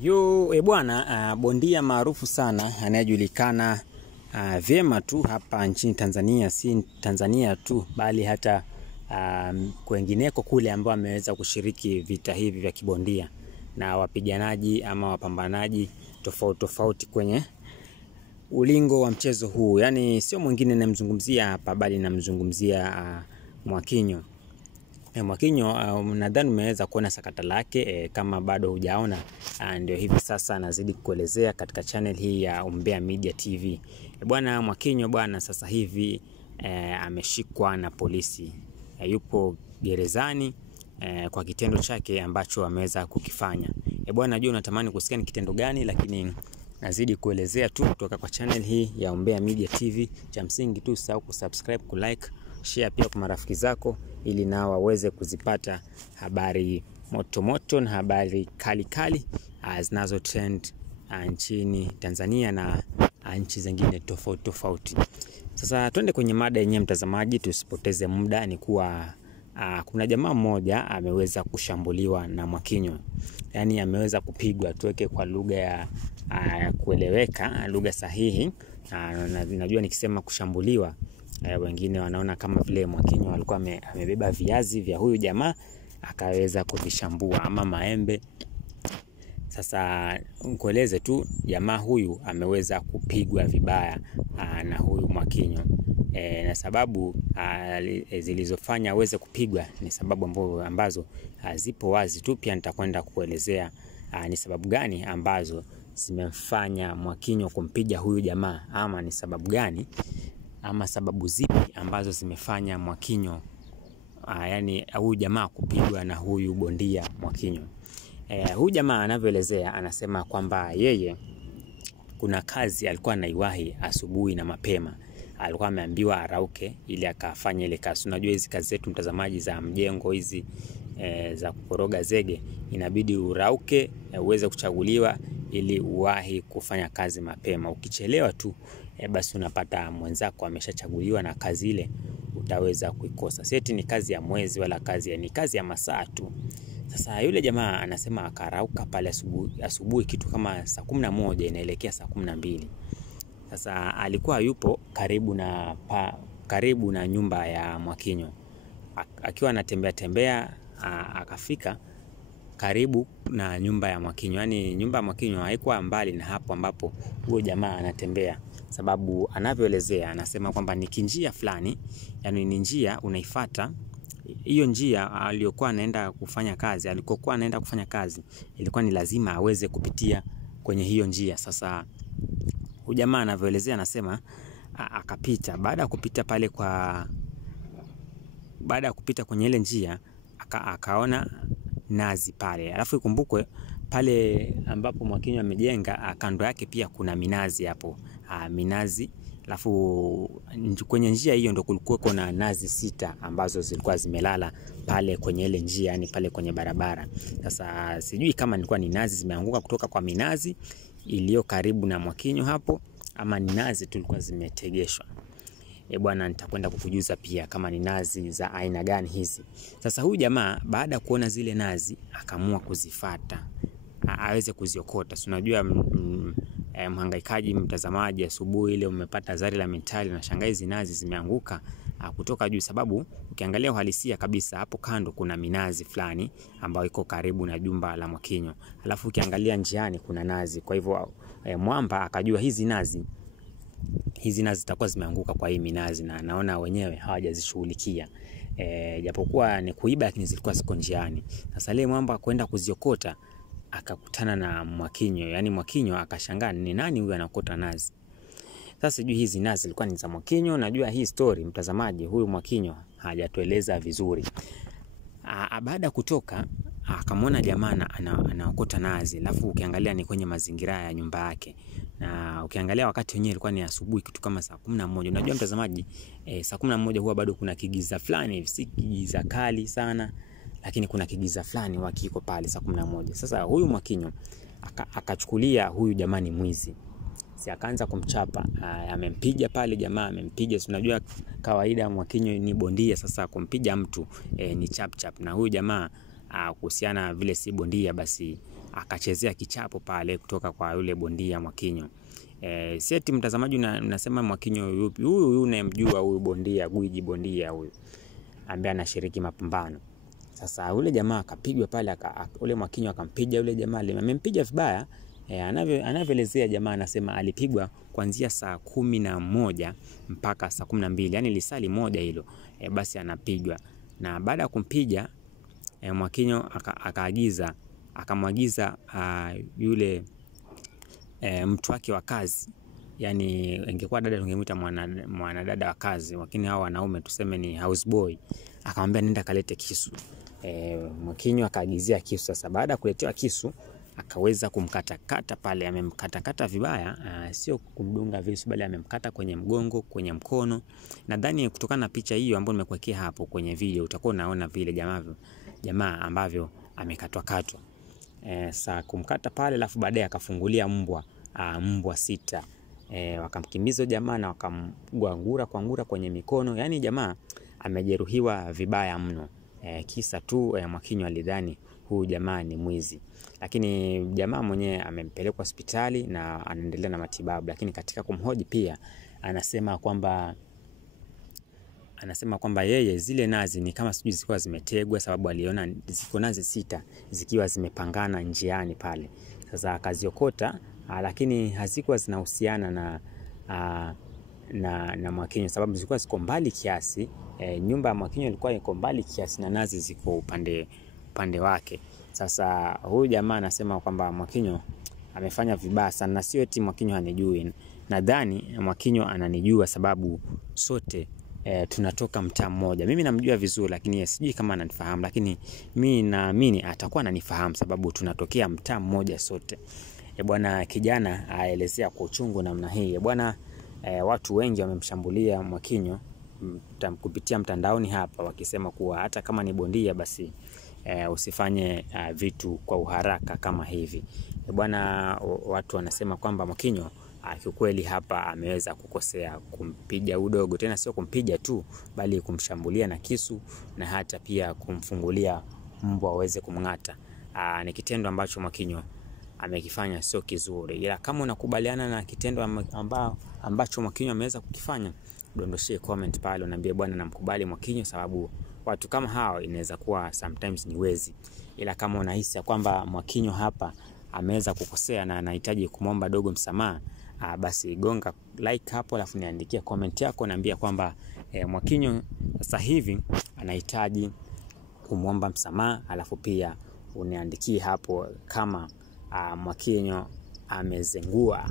Bwana, bondia maarufu sana anayejulikana vyema tu hapa nchini Tanzania, si Tanzania tu bali hata kwengineko kule ambao ameweza kushiriki vita hivi vya kibondia na wapiganaji ama wapambanaji tofauti kwenye ulingo wa mchezo huu. Yani sio mwingine namzungumzia hapa bali namzungumzia Mwakinyo. Mwakinyo, nadhani umeweza kuona sakata lake, kama bado hujaona ndio hivi sasa nazidi kukuelezea katika channel hii ya Umbea Media TV. Bwana Mwakinyo bwana sasa hivi ameshikwa na polisi. Yupo gerezani kwa kitendo chake ambacho ameweza kukifanya. Bwana najua unatamani kusikia ni kitendo gani, lakini nazidi kuelezea tu kutoka kwa channel hii ya Umbea Media TV. Cha msingi tu usisahau kusubscribe, kulike, share pia kwa marafiki zako ili nao waweze kuzipata habari moto na habari kali zinazo trend nchini Tanzania na nchi zingine tofauti. Sasa twende kwenye mada yenyewe mtazamaji, tusipoteze muda. Ni kuwa kuna jamaa mmoja ameweza kushambuliwa na Mwakinyo. Yani ameweza kupigwa, tuweke kwa lugha ya kueleweka, lugha sahihi. Najua nikisema kushambuliwa wengine wanaona kama vile Mwakinyo alikuwa amebeba viazi vya huyu jamaa akaweza kuvishambua ama maembe. Sasa nikueleze tu jamaa huyu ameweza kupigwa vibaya na huyu Mwakinyo. Na sababu zilizofanya aweze kupigwa ni sababu ambazo zipo wazi tu. Pia nitakwenda kuelezea ni sababu gani ambazo zimemfanya Mwakinyo kumpiga huyu jamaa, ama ni sababu gani ama sababu zipi ambazo zimefanya Mwakinyo yani huyu jamaa kupigwa na huyu bondia Mwakinyo. Huyu jamaa anavyoelezea, anasema kwamba yeye kuna kazi alikuwa anaiwahi asubuhi na mapema. Alikuwa ameambiwa arauke ili akafanya ile kazi. Unajua hizi kazi zetu mtazamaji za mjengo hizi za kukoroga zege, inabidi urauke uweze kuchaguliwa ili uwahi kufanya kazi mapema. Ukichelewa tu basi unapata mwenzako ameshachaguliwa na kazi ile utaweza kuikosa. Seti ni kazi ya mwezi wala ni kazi ya masaa tu. Sasa yule jamaa anasema akarauka pale asubuhi kitu kama saa 11 inaelekea saa 12. Sasa alikuwa yupo karibu na nyumba ya Mwakinyo. Akiwa anatembea akafika karibu na nyumba ya Mwakinyo. Yani nyumba ya Mwakinyo haikuwa mbali na hapo ambapo huyo jamaa anatembea. Sababu anavyoelezea, anasema kwamba ni kinjia fulani, yani ni njia unaifuata. Hiyo njia aliyokuwa anaenda kufanya kazi, ilikuwa ni lazima aweze kupitia kwenye hiyo njia. Sasa huyu jamaa anavyoelezea, anasema akapita. Baada ya kupita kwenye ile njia akaona nazi pale. Alafu ikumbukwe pale ambapo Mwakinyo amejenga kando yake pia kuna minazi hapo. Minazi. Alafu kwenye njia hiyo ndo kulikuwa na nazi 6 ambazo zilikuwa zimelala pale kwenye ile njia, yani pale kwenye barabara. Sasa sijui kama nilikuwa ni nazi zimeanguka kutoka kwa minazi iliyo karibu na Mwakinyo hapo, ama ni nazi tulikuwa zimetegeshwa. Bwana nitakwenda kukujuza pia kama ni nazi za aina gani hizi. Sasa huyu jamaa baada ya kuona zile nazi akaamua kuzifuata aweze kuziokota. Unajua mhangaikaji mtazamaji, asubuhi ile umepata zari la mentali na shangaa hizi nazi zimeanguka kutoka juu. Sababu ukiangalia uhalisia kabisa hapo kando kuna minazi fulani ambayo iko karibu na jumba la Mwakinyo. Alafu ukiangalia njiani kuna nazi. Kwa hivyo mwamba akajua hizi nazi zitakuwa zimeanguka kwa hii minazi, na naona wenyewe hawajazishughulikia. Japokuwa ni kuiba lakini zilikuwa ziko njiani. Sasa ile mwamba kwenda kuziokota akakutana na Mwakinyo. Yani Mwakinyo akashangaa ni nani huyu anakota nazi. Sasa sijui hizi nazi zilikuwa ni za Mwakinyo. Najua hii story mtazamaji, huyu Mwakinyo hajatueleza vizuri. Baada kutoka akamwona jamaa anaokota nazi. Alafu ukiangalia ni kwenye mazingira ya nyumba yake. Na ukiangalia wakati wenyewe ilikuwa ni asubuhi kitu kama saa 11. Unajua mtazamaji, saa 11 huwa bado kuna kigiza fulani, si kigiza kali sana, lakini kuna kigiza fulani wakiko pale saa 11. Sasa huyu Mwakinyo akachukulia huyu jamaa ni mwizi. Si akaanza kumchapa, amempiga pale jamaa, amempiga. Unajua kawaida Mwakinyo ni bondia, sasa kumpiga mtu ni chap. Na huyu jamaa kuhusiana vile si bondia, basi akachezea kichapo pale kutoka kwa yule bondia Mwakinyo. Seti mtazamaji unasema Mwakinyo yupi? Huyu unayemjua huyu bondia, gwiji bondia huyu ambaye anashiriki mapambano. Sasa yule jamaa akapigwa pale, ule Mwakinyo akampiga yule jamaa, amempiga vibaya. Anavyoelezea jamaa anasema alipigwa kuanzia saa 11 mpaka saa 12, yani lisali moja hilo. Basi anapigwa, na baada ya kumpiga Mwakinyo akamwagiza yule mtu wake wa kazi, yani ingekuwa dada tungemuita mwanadada wa kazi, lakini hao wanaume tuseme ni houseboy, akamwambia nenda kalete kisu. Mwakinyo akaagizia kisu. Sasa baada ya kuletewa kisu akaweza kumkatakata pale, amemkatakata vibaya, sio kumdunga visu bali amemkata kwenye mgongo, kwenye mkono. Nadhani kutokana na picha hiyo ambayo nimekuwekea hapo kwenye video utakuwa unaona vile jamaa ambavyo amekatwa. Sasa kumkata pale, alafu baadaye akafungulia mbwa 6. Wakamkimbiza jamaa na wakamgwangura kwenye mikono. Yani jamaa amejeruhiwa vibaya mno. Kisa tu Mwakinyo alidhani huyu jamaa ni mwizi, lakini jamaa mwenyewe amempeleka hospitali na anaendelea na matibabu. Lakini katika kumhoji pia anasema kwamba yeye zile nazi ni kama sijui zilikuwa zimetegwa, sababu aliona ziko nazi 6 zikiwa zimepangana njiani pale. Sasa akaziokota, lakini hazikuwa zinahusiana na Mwakinyo, sababu zilikuwa ziko mbali kiasi. Nyumba ya Mwakinyo ilikuwa iko mbali kiasi na nazi ziko upande wake. Sasa huyu jamaa anasema kwamba Mwakinyo amefanya vibaya sana, na sio eti Mwakinyo hanijui. Nadhani Mwakinyo ananijua sababu sote tunatoka mtaa mmoja. Mimi namjua vizuri, lakini sijui kama ananifahamu, lakini mimi naamini atakuwa ananifahamu sababu tunatokea mtaa mmoja sote. Bwana kijana aelezea kwa uchungu namna hii. Bwana watu wengi wamemshambulia Mwakinyo kupitia mtandaoni hapa, wakisema kuwa hata kama ni bondia basi usifanye vitu kwa uharaka kama hivi. Bwana watu wanasema kwamba Mwakinyo kiukweli hapa ameweza kukosea kumpiga udogo, tena sio kumpiga tu bali kumshambulia na kisu, na hata pia kumfungulia mbwa aweze kumngata. Ni kitendo ambacho Mwakinyo amekifanya sio kizuri. Ila kama unakubaliana na kitendo ambacho Mwakinyo ameweza kukifanya, dondoshie comment pale unaambia bwana namkubali Mwakinyo, sababu watu kama hao inaweza kuwa sometimes ni wezi. Ila kama unahisi kwamba Mwakinyo hapa ameweza kukosea na anahitaji kumomba dogo msamaha, basi gonga like hapo, alafu niandikia comment yako, naambia kwamba Mwakinyo sasa hivi anahitaji kumomba msamaha, alafu pia uniandikie hapo kama Mwakinyo amezengua